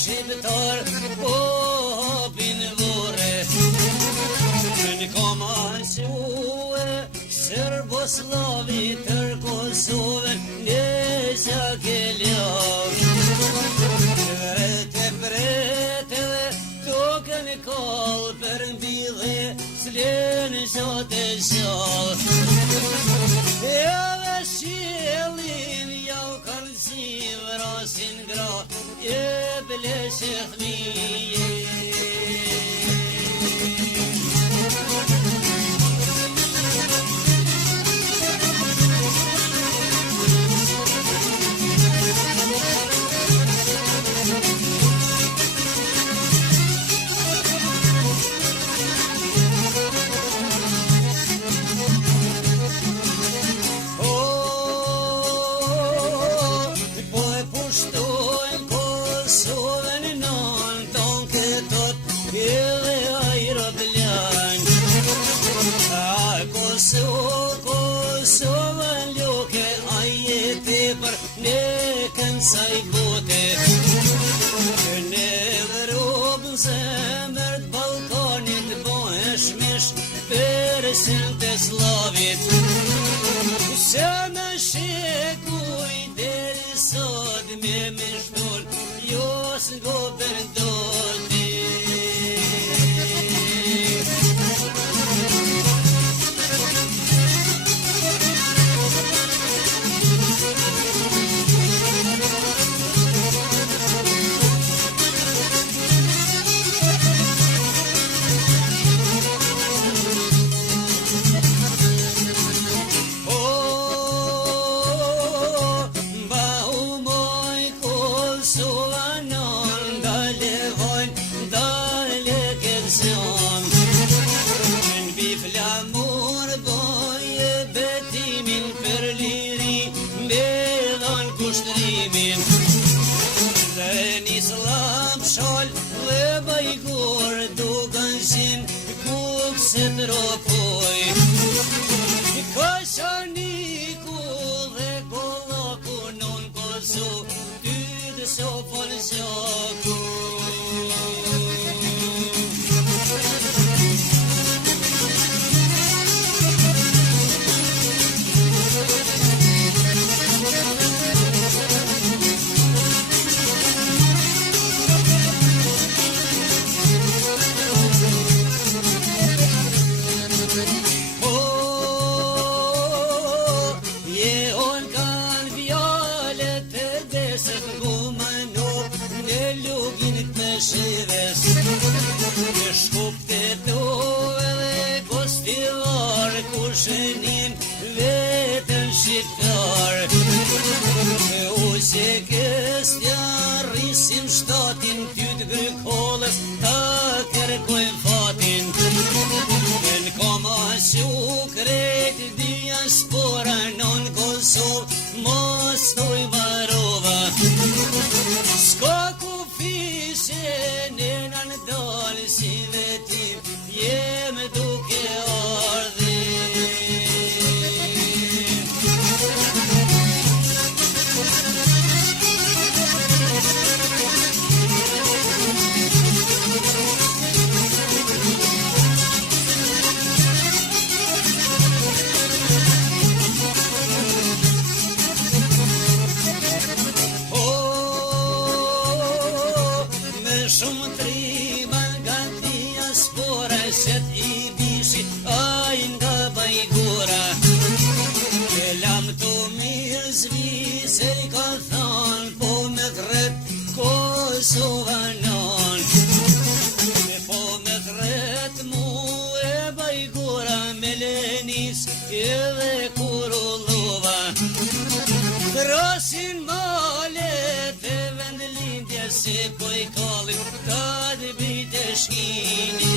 shqiptar po hapin vore. Në Komasue, Serboslavi tër Kosovën nesja ke ljav. Brete tokën kall për mbidhe s'len qatë qall. Edhe shjelin jau kanë si vrasin gra e bleqe fmije. Kosovën loke aje tepër ne kënë saj bote. Në Evropën zemër të Balkanit bëhesh mish Persin të Slavit. Se me shekuj deri sot me mishdol jo s'gopen doti. Dhe një slam shal dhe bajgur dukan qin kuk se të ropoj. Kashaniku dhe kolaku non kosu ty dhe sofon shaku. Në shkup të do edhe kostivar kushenin vetën shqiptar. U që këstja rrisim shtatin tytë grykollës ta kërkojmë fatin. Në Komasu krejt diaspora non Kosovë mos toj barova. S'ka ku fishe në në dalë si vetim jem duke ardhe. Shumë trima nga diaspora shet i bishi aj nga bajgura. E lam të mirë zvise I ka than po me thret Kosovanon. Po me thret mu e bajgura me lenis edhe kurullova. Krasin malet e vendlindja se po I kallim ta dhe bite shkini.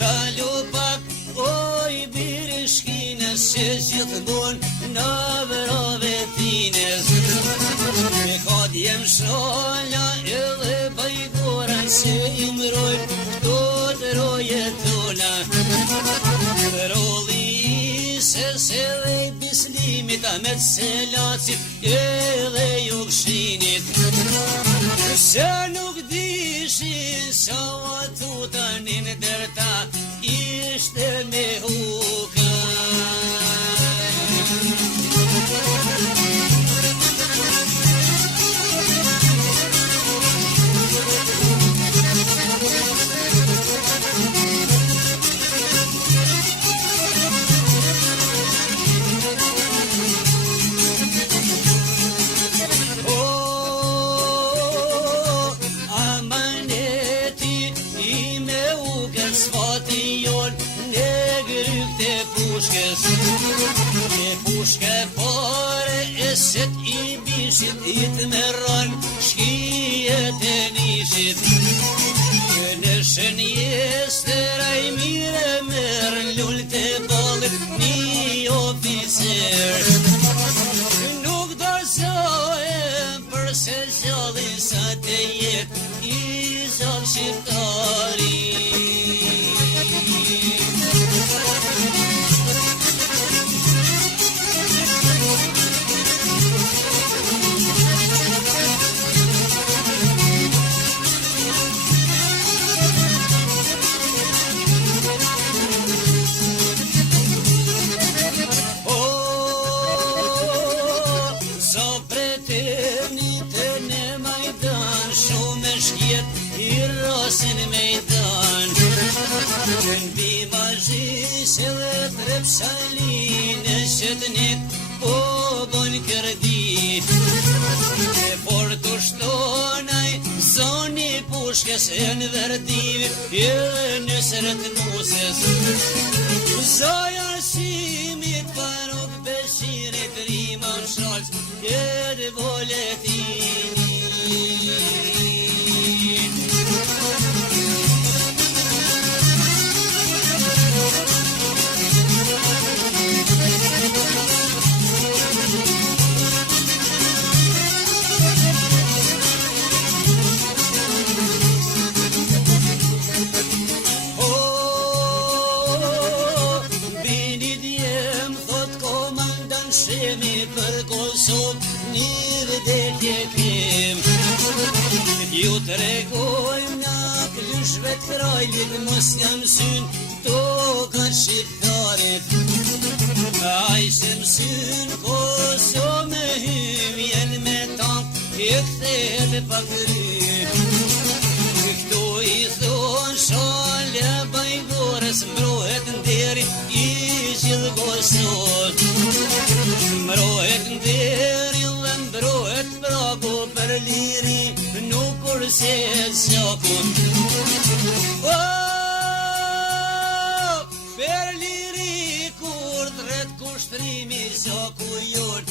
Dalu pak oj birishkin që gjithmon në vrave tines. Me ka djem shala edhe bajgora që imroj këto të roje tona. Roli se dhe bislimit Ahmet Selacit edhe Jukëshinit. Se nuk dishin sa atutanin dërta ishte me huka. E pushke pare e set I bishit I të meron shkijet e nishit. Në shënjes të raj mire merën lull të balit një oficer. Nuk dorësohem përse gjalli sa të jet I zall shqiptari. Se dhe trep shaline që të net po bon kërdit. E por të shtonaj zoni pushkes e në verdivit e në sërët muses. Zoja shimit parok beshirit riman shalc e dhe boletini. Ju të regojmë në klyshve të krajlit, mos janë syn tokat shqiptarit. A ishte më syn Kosovë me hym, jenë me tank e këthet pa kryp. Këto I thonë shale bajgores, mbrohet nderi I gjithë Kosovë. Mbrohet nderi dhe mbrohet prago për liri, nuk kurse shakun. Per liri kur dret kushtrimi shaku jon,